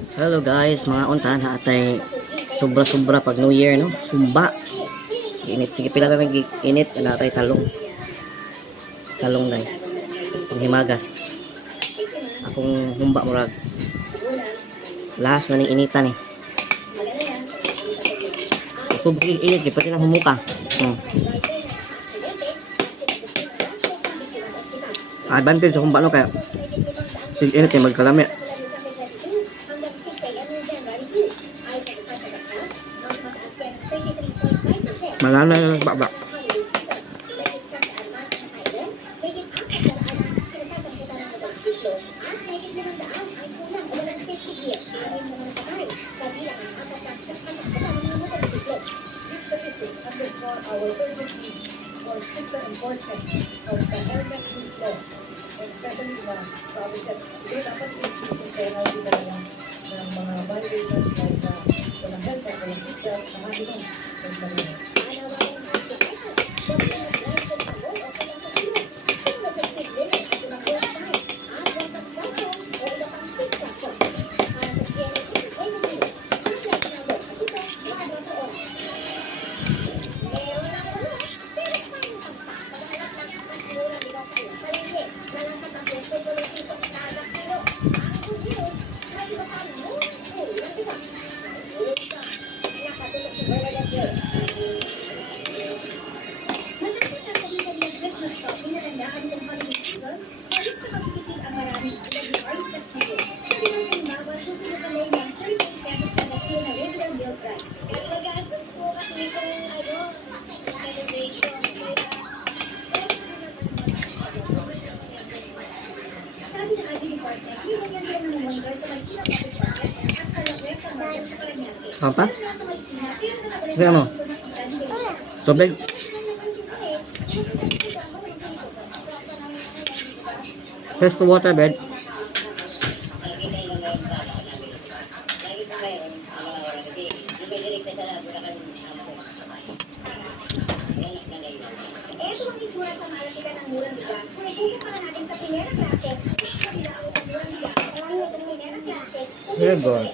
Hello guys, mga untahan atay sobra-sobra pag New Year no. Humba. Init sige pila ra init na atay talong. Talong guys. Panghimagas. Akong humba murag. Lahas na ning initan eh. Subki init di pati nang humuka. Advantage sa humba no kaya sige init eh magkalami. Malala yung baba. Apa? Kaya mo? Tubig? Test the water bed. Very good.